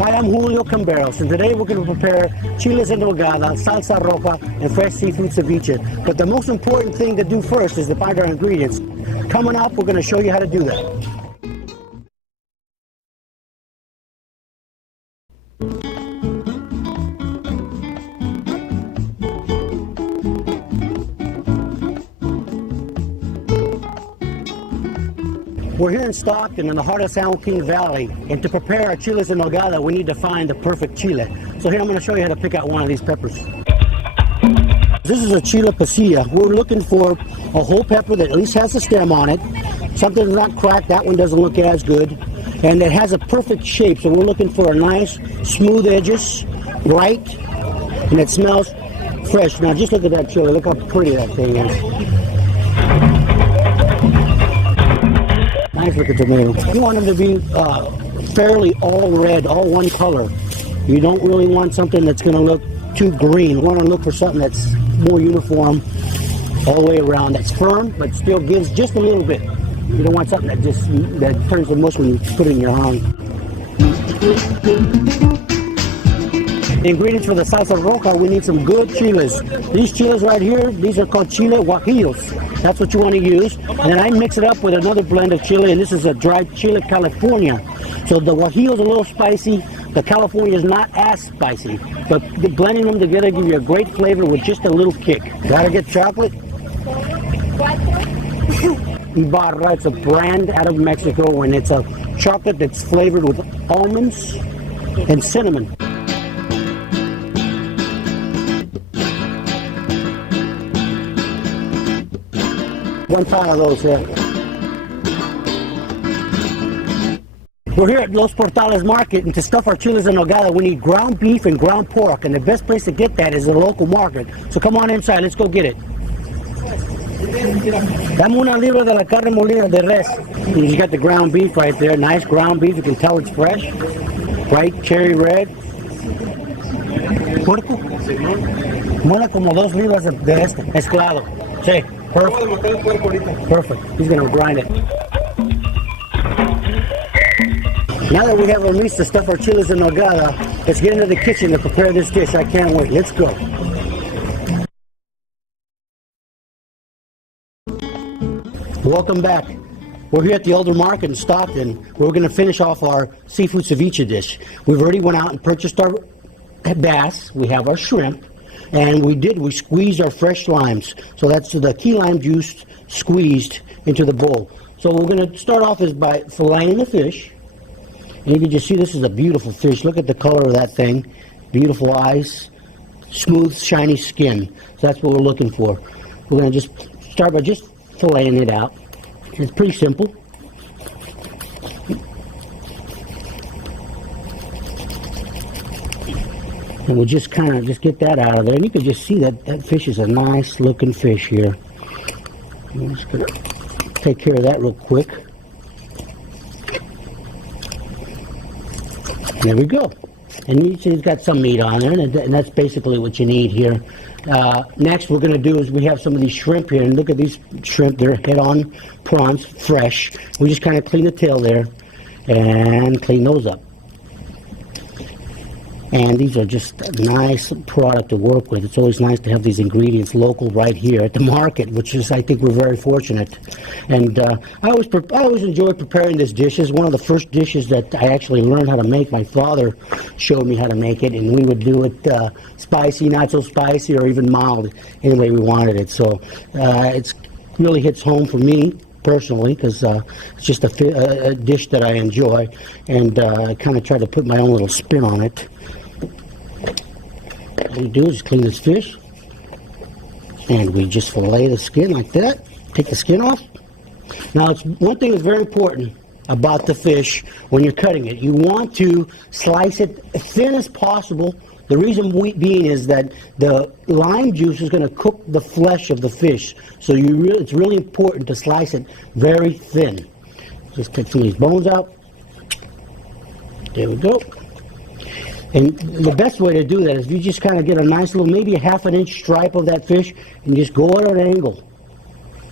Hi, I'm Julio Camberos, and today we're going to prepare chiles en nogada, salsa roja, and fresh seafood ceviche. But the most important thing to do first is to find our ingredients. Coming up, we're going to show you how to do that. We're here in Stockton in the heart of San Joaquin Valley, and to prepare our chiles en nogada, we need to find the perfect chile. So here I'm going to show you how to pick out one of these peppers. This is a chile pasilla. We're looking for a whole pepper that at least has a stem on it, something that's not cracked. That one doesn't look as good, and it has a perfect shape. So we're looking for a nice, smooth edges, right, and it smells fresh. Now just look at that chile. Look how pretty that thing is. Nice looking tomato. You want them to be fairly all red, all one color. You don't really want something that's going to look too green. You want to look for something that's more uniform all the way around, that's firm but still gives just a little bit. You don't want something that turns to mush when you put it in your hand. The ingredients for the salsa roja, we need some good chiles. These chiles right here, these are called chile guajillos. That's what you want to use. And then I mix it up with another blend of chile, and this is a dried chile California. So the guajillo is a little spicy. The California is not as spicy. But blending them together give you a great flavor with just a little kick. Gotta get chocolate. Ibarra, it's a brand out of Mexico, and it's a chocolate that's flavored with almonds and cinnamon. One pile of those here. We're here at Los Portales Market, and to stuff our chiles en nogada, we need ground beef and ground pork, and the best place to get that is the local market. So come on inside, let's go get it. Dame una libra de la carne molida de res. You got the ground beef right there, nice ground beef. You can tell it's fresh, bright cherry red. Puerco. Muela como 2 libras de este, mezclado. Sí. Perfect. Perfect. He's going to grind it. Now that we have our meats to stuff our chiles en nogada, let's get into the kitchen to prepare this dish. I can't wait. Let's go. Welcome back. We're here at the Older Market in Stockton, where we're going to finish off our seafood ceviche dish. We've already went out and purchased our bass. We have our shrimp. And we squeezed our fresh limes. So that's the key lime juice squeezed into the bowl. So what we're going to start off is by filleting the fish. And you can just see this is a beautiful fish. Look at the color of that thing. Beautiful eyes, smooth, shiny skin. So that's what we're looking for. We're going to just start by just filleting it out. It's pretty simple. And we'll just kind of just get that out of there. And you can just see that that fish is a nice looking fish here. I'm just going to take care of that real quick. There we go. And you see it's got some meat on there, and that's basically what you need here. Next we're going to do is we have some of these shrimp here. And look at these shrimp. They're head-on prawns, fresh. We just kind of clean the tail there and clean those up. And these are just a nice product to work with. It's always nice to have these ingredients local right here at the market, which is, I think we're very fortunate. And I always enjoy preparing this dish. It's one of the first dishes that I actually learned how to make. My father showed me how to make it, and we would do it spicy, not so spicy, or even mild, any way we wanted it. So it really hits home for me personally, because it's just a dish that I enjoy, and I kind of try to put my own little spin on it. What we do is clean this fish, and we just fillet the skin like that. Take the skin off. Now, it's one thing that's very important about the fish when you're cutting it. You want to slice it as thin as possible. The reason being is that the lime juice is going to cook the flesh of the fish. So it's really important to slice it very thin. Just take some of these bones out. There we go. And the best way to do that is you just kind of get a nice little, maybe a ½ inch stripe of that fish, and just go at an angle.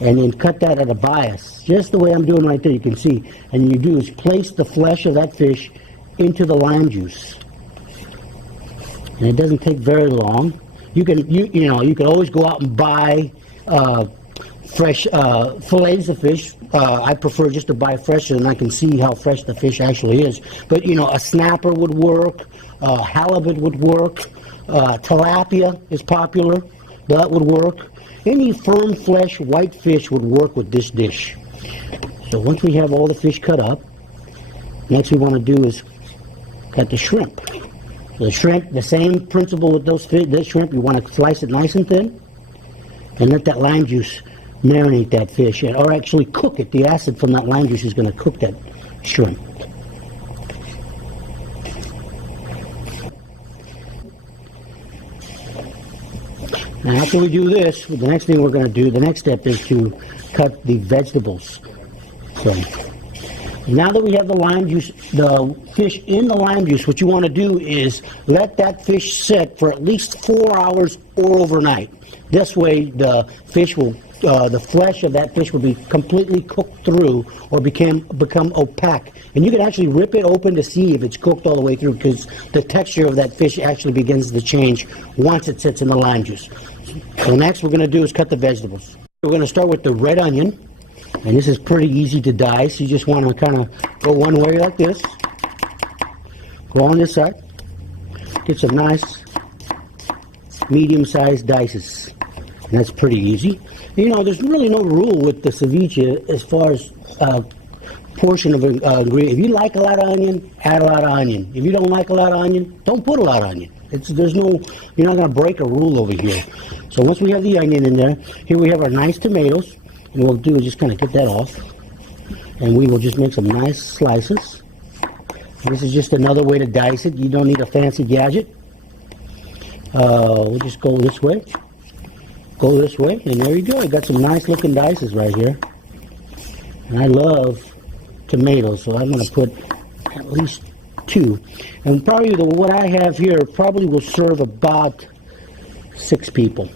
And then cut that at a bias, just the way I'm doing right there, you can see. And you do is place the flesh of that fish into the lime juice. And it doesn't take very long. You can always go out and buy fresh fillets of fish. I prefer just to buy fresh, and I can see how fresh the fish actually is. But a snapper would work, halibut would work, tilapia is popular, that would work. Any firm flesh white fish would work with this dish. So once we have all the fish cut up, next we want to do is cut the shrimp. The shrimp, the same principle with this shrimp, you want to slice it nice and thin and let that lime juice marinate that fish, or actually cook it. The acid from that lime juice is going to cook that shrimp. Now after we do this, the next thing we're going to do, the next step is to cut the vegetables. So now that we have the lime juice, the fish in the lime juice, what you want to do is let that fish sit for at least 4 hours or overnight. This way the fish will, the flesh of that fish will be completely cooked through or become opaque. And you can actually rip it open to see if it's cooked all the way through, because the texture of that fish actually begins to change once it sits in the lime juice. So next we're going to do is cut the vegetables. We're going to start with the red onion. And this is pretty easy to dice. You just want to kind of go one way like this. Go on this side. Get some nice medium-sized dices. And that's pretty easy. There's really no rule with the ceviche as far as portion of ingredient. If you like a lot of onion, add a lot of onion. If you don't like a lot of onion, don't put a lot of onion. You're not going to break a rule over here. So once we have the onion in there, here we have our nice tomatoes. And what we'll do is just kind of get that off. And we will just make some nice slices. This is just another way to dice it. You don't need a fancy gadget. We'll just go this way. Go this way. And there you go. I got some nice looking dices right here. And I love tomatoes, so I'm going to put at least 2. And probably what I have here probably will serve about 6 people.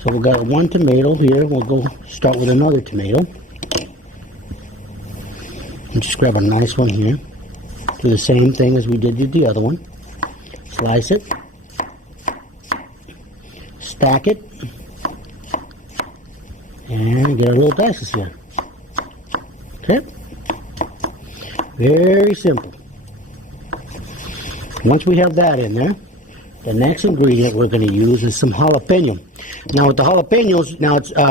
So we've got 1 tomato here. We'll go start with another tomato. And just grab a nice one here. Do the same thing as we did with the other one. Slice it. Stack it. And get our little dices here. Okay? Very simple. Once we have that in there, the next ingredient we're going to use is some jalapeno. Now with the jalapenos,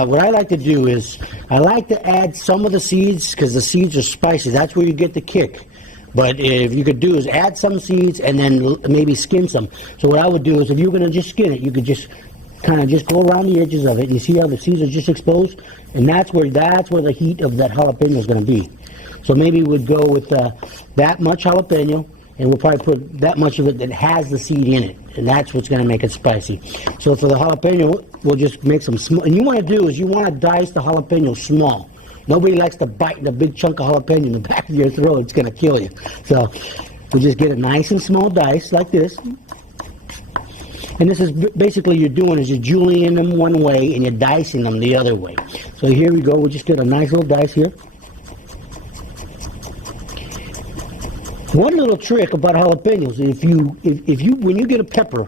what I like to do is I like to add some of the seeds, because the seeds are spicy. That's where you get the kick. But if you could do is add some seeds and then maybe skin some. So what I would do is, if you're going to just skin it, you could just kind of just go around the edges of it. You see how the seeds are just exposed? And that's where the heat of that jalapeno is going to be. So maybe we'd go with that much jalapeno, and we'll probably put that much of it that has the seed in it, and that's what's going to make it spicy. So for the jalapeno, we'll just make some small. And you want to do is you want to dice the jalapeno small. Nobody likes to bite the big chunk of jalapeno in the back of your throat. It's going to kill you. So we just get a nice and small dice like this. And this is basically you're doing is you're julienning them one way and you're dicing them the other way. So here we go. We'll just get a nice little dice here. One little trick about jalapenos, when you get a pepper,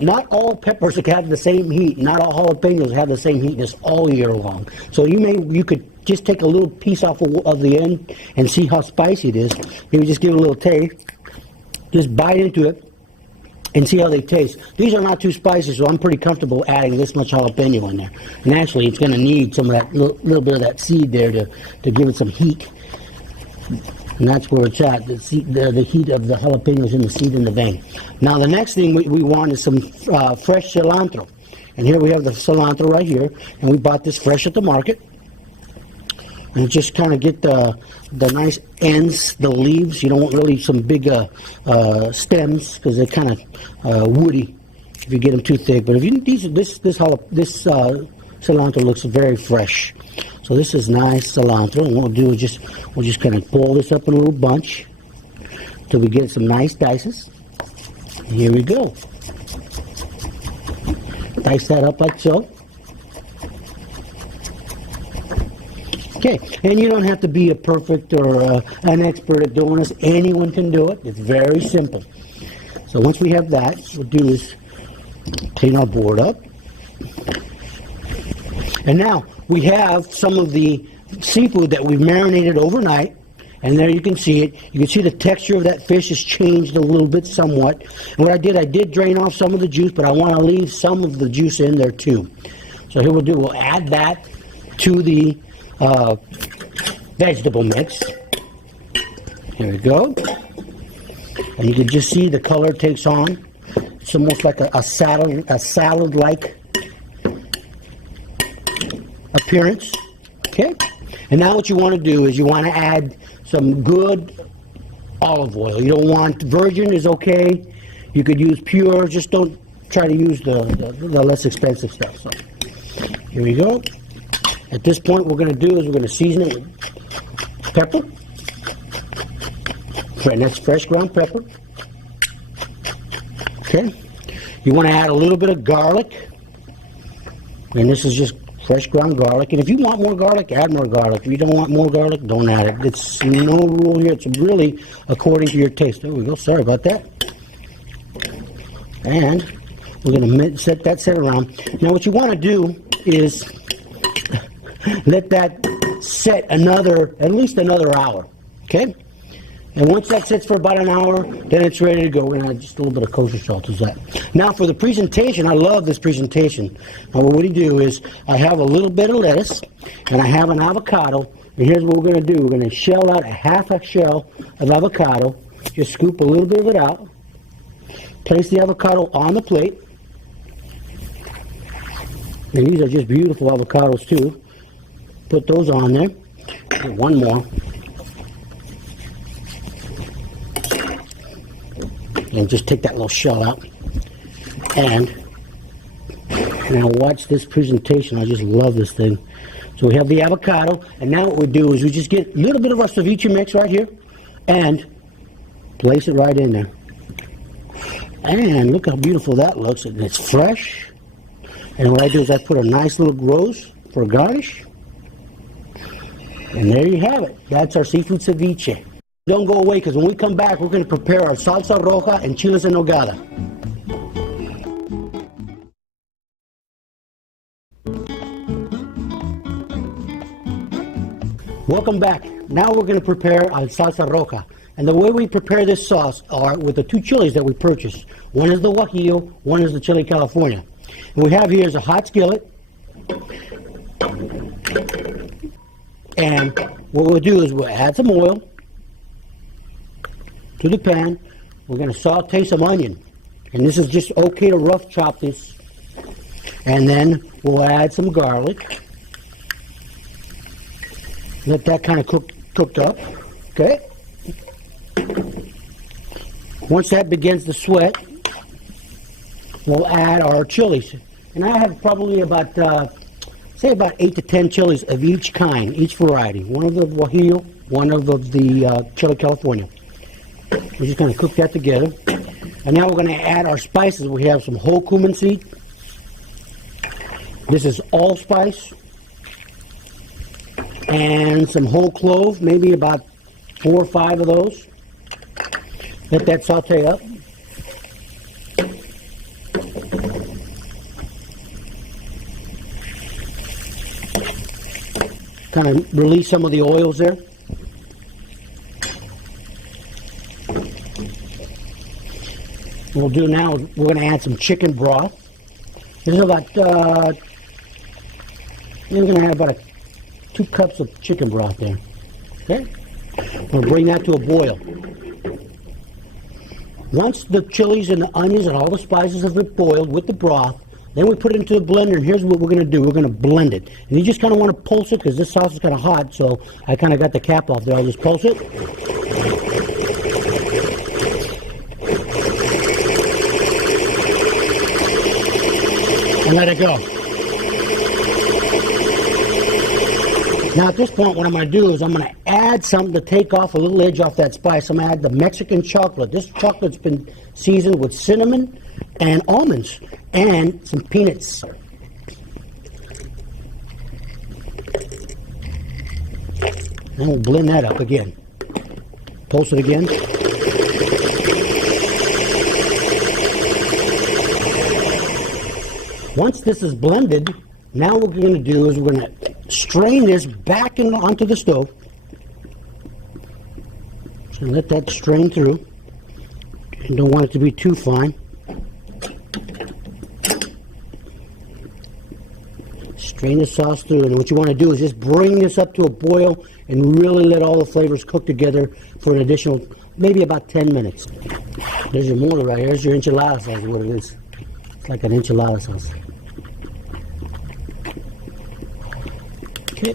not all peppers have the same heat. Not all jalapenos have the same heatness all year long. So you could just take a little piece off of the end and see how spicy it is. Maybe just give it a little taste. Just bite into it and see how they taste. These are not too spicy, so I'm pretty comfortable adding this much jalapeno in there. And actually, it's going to need some of that little bit of that seed there to give it some heat. And that's where it's at, the heat of the jalapenos in the seed in the vein. Now the next thing we want is some fresh cilantro. And here we have the cilantro right here. And we bought this fresh at the market. And just kind of get the nice ends, the leaves. You don't want really some big stems, because they're kind of woody if you get them too thick. But if you this cilantro looks very fresh. So this is nice cilantro, and what we'll do is we'll just kind of pull this up in a little bunch till we get some nice dices. And here we go. Dice that up like so. Okay, and you don't have to be a perfect or an expert at doing this. Anyone can do it. It's very simple. So once we have that, what we'll do is clean our board up. And now we have some of the seafood that we've marinated overnight. And there you can see it. You can see the texture of that fish has changed a little bit somewhat. And what I did drain off some of the juice, but I want to leave some of the juice in there too. So here we'll add that to the vegetable mix. Here we go. And you can just see the color it takes on. It's almost like a salad-like appearance. Okay. And now what you want to do is you want to add some good olive oil. You don't want virgin is okay. You could use pure. Just don't try to use the less expensive stuff. So here we go. At this point, what we're going to do is we're going to season it with pepper. And that's fresh ground pepper. Okay. You want to add a little bit of garlic. And this is just fresh ground garlic. And if you want more garlic, add more garlic. If you don't want more garlic, don't add it. It's no rule here. It's really according to your taste. There we go. Sorry about that. And we're going to set around. Now what you want to do is let that set at least another hour. Okay? And once that sits for about an hour, then it's ready to go. We're going to add just a little bit of kosher salt. Is that? Now for the presentation, I love this presentation. Now what we do is I have a little bit of lettuce and I have an avocado. And here's what we're going to do. We're going to shell out half a shell of avocado. Just scoop a little bit of it out. Place the avocado on the plate. And these are just beautiful avocados too. Put those on there. Get one more. And just take that little shell out. And now watch this presentation. I just love this thing. So we have the avocado. And now what we do is we just get a little bit of our ceviche mix right here. And place it right in there. And look how beautiful that looks. And it's fresh. And what I do is I put a nice little rose for a garnish. And there you have it. That's our seafood ceviche. Don't go away, because when we come back, we're going to prepare our salsa roja and chiles en nogada. Welcome back. Now we're going to prepare our salsa roja. And the way we prepare this sauce are with the two chilies that we purchased. One is the guajillo, one is the chili California. And we have here is a hot skillet. And what we'll do is we'll add some oil to the pan. We're going to saute some onion. And this is just okay to rough chop this. And then we'll add some garlic. Let that kind of cooked up. Okay? Once that begins to sweat, we'll add our chilies. And I have probably about, say about 8 to 10 chilies of each kind, each variety. One of the guajillo, one of the chili California. We're just going to cook that together. And now we're going to add our spices. We have some whole cumin seed. This is allspice. And some whole clove, maybe about 4 or 5 of those. Let that saute up. Kind of release some of the oils there. What we'll do now, we're going to add some chicken broth. This is about, we're going to add about 2 cups of chicken broth there. Okay? We'll bring that to a boil. Once the chilies and the onions and all the spices have been boiled with the broth, then we put it into the blender, and here's what we're going to do. We're going to blend it. And you just kind of want to pulse it, because this sauce is kind of hot, so I kind of got the cap off there. I'll just pulse it. And let it go. Now at this point, what I'm going to do is I'm going to add something to take off a little edge off that spice. I'm going to add the Mexican chocolate. This chocolate's been seasoned with cinnamon and almonds and some peanuts. And we'll blend that up again. Pulse it again. Once this is blended, now what we're going to do is we're going to strain this back onto the stove. So let that strain through. You don't want it to be too fine. Strain the sauce through, and what you want to do is just bring this up to a boil and really let all the flavors cook together for an additional, maybe about 10 minutes. There's your mole right here. There's your enchilada sauce, is what it is. It's like an enchilada sauce. Okay.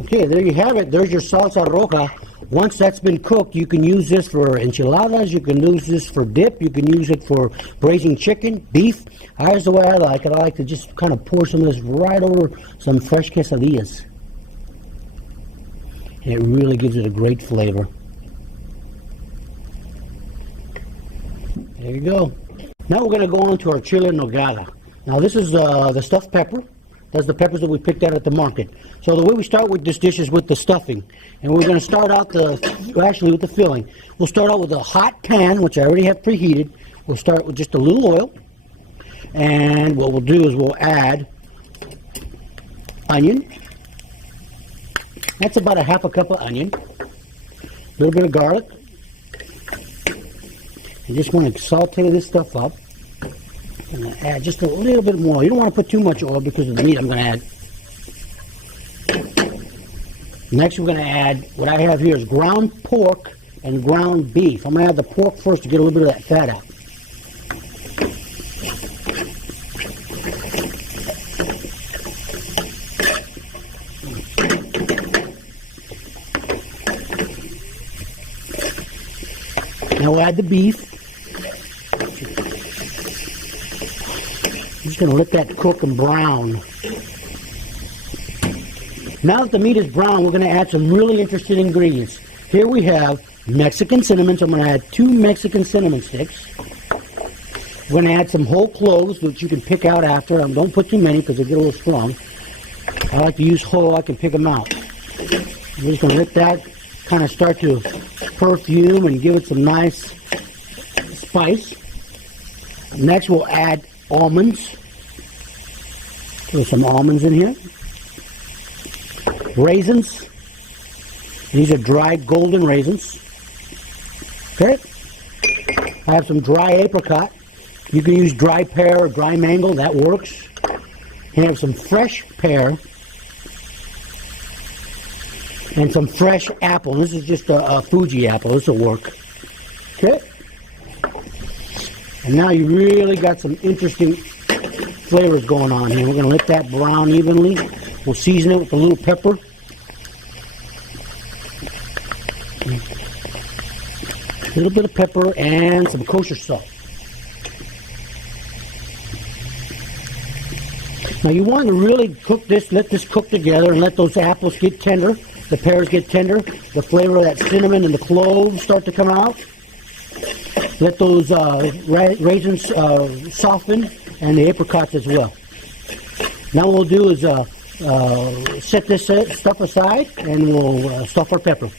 Okay, there you have it. There's your salsa roja. Once that's been cooked, you can use this for enchiladas, you can use this for dip, you can use it for braising chicken, beef. Here's the way I like it. I like to just kind of pour some of this right over some fresh quesadillas. And it really gives it a great flavor. There you go. Now we're going to go on to our chile en nogada. Now this is the stuffed pepper. That's the peppers that we picked out at the market. So the way we start with this dish is with the stuffing. And we're going to start out with the filling. We'll start out with a hot pan, which I already have preheated. We'll start with just a little oil. And what we'll do is we'll add onion. That's about a half a cup of onion. A little bit of garlic. You just want to saute this stuff up. I'm going to add just a little bit more. You don't want to put too much oil because of the meat I'm going to add. Next, we're going to add, what I have here is ground pork and ground beef. I'm going to add the pork first to get a little bit of that fat out. Now we'll add the beef. I'm just going to let that cook and brown. Now that the meat is brown, we're going to add some really interesting ingredients. Here we have Mexican cinnamon, so I'm going to add 2 Mexican cinnamon sticks. We're going to add some whole cloves, which you can pick out after. Don't put too many because they get a little strong. I like to use whole. I can pick them out. We're just going to let that kind of start to perfume and give it some nice spice. Next, we'll add almonds. There's some almonds in here. Raisins. These are dried golden raisins. Okay. I have some dry apricot. You can use dry pear or dry mango. That works. And I have some fresh pear. And some fresh apple. This is just a Fuji apple. This will work. Okay. And now you really got some interesting flavors going on here. We're going to let that brown evenly. We'll season it with a little pepper. A little bit of pepper and some kosher salt. Now you want to really cook this, let this cook together and let those apples get tender, the pears get tender, the flavor of that cinnamon and the cloves start to come out. Let those raisins soften and the apricots as well. Now what we'll do is set this stuff aside and we'll stuff our pepper.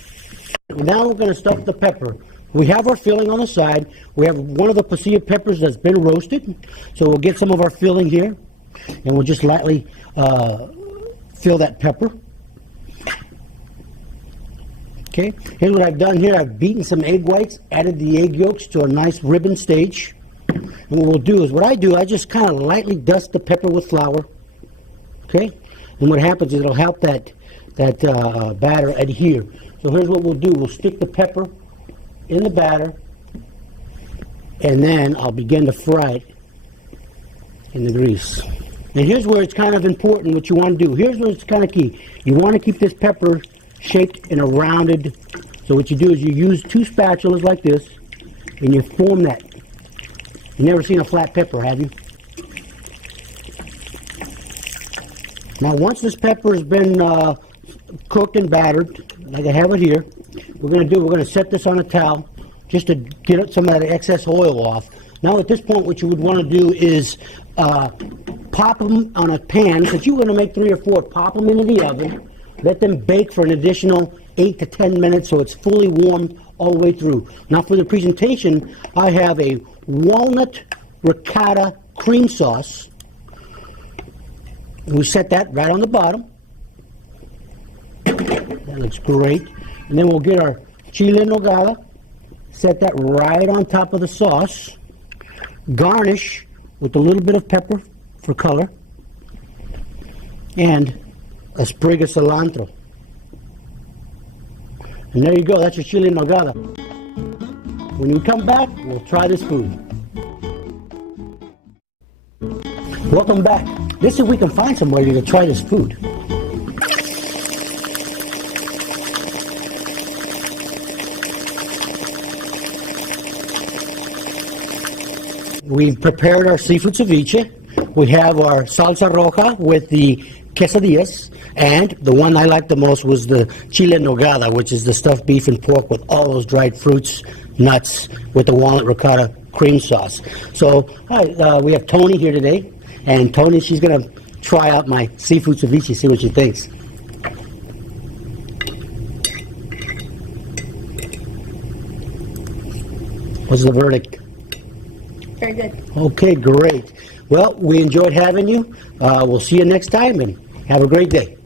Now we're going to stuff the pepper. We have our filling on the side. We have one of the pasilla peppers that's been roasted. So we'll get some of our filling here. And we'll just lightly fill that pepper. Okay, here's what I've done here. I've beaten some egg whites, added the egg yolks to a nice ribbon stage. And what we'll do is, I just kind of lightly dust the pepper with flour. Okay, and what happens is it'll help that batter adhere. So here's what we'll do. We'll stick the pepper in the batter, and then I'll begin to fry it in the grease. And here's where it's kind of important what you want to do. Here's where it's kind of key. You want to keep this pepper shaped in a rounded, so what you do is you use 2 spatulas like this, and you form that. You've never seen a flat pepper, have you? Now once this pepper has been cooked and battered, like I have it here, we're going to set this on a towel just to get some of that excess oil off. Now at this point, what you would want to do is pop them on a pan, because you're going to make 3 or 4, pop them into the oven, let them bake for an additional 8 to 10 minutes so it's fully warmed all the way through. Now for the presentation, I have a walnut ricotta cream sauce. We set that right on the bottom. That looks great. And then we'll get our chile en nogada, set that right on top of the sauce, garnish with a little bit of pepper for color, and a sprig of cilantro. And there you go, that's your chile en nogada. When we come back, we'll try this food. Welcome back. Let's see if we can find somebody to try this food. We've prepared our seafood ceviche. We have our salsa roja with the quesadillas, and the one I liked the most was the chile en nogada, which is the stuffed beef and pork with all those dried fruits, nuts, with the walnut ricotta cream sauce. So we have Tony here today, and Tony, she's going to try out my seafood ceviche, see what she thinks. What's the verdict? Very good. Okay, great. Well, we enjoyed having you. We'll see you next time, and have a great day.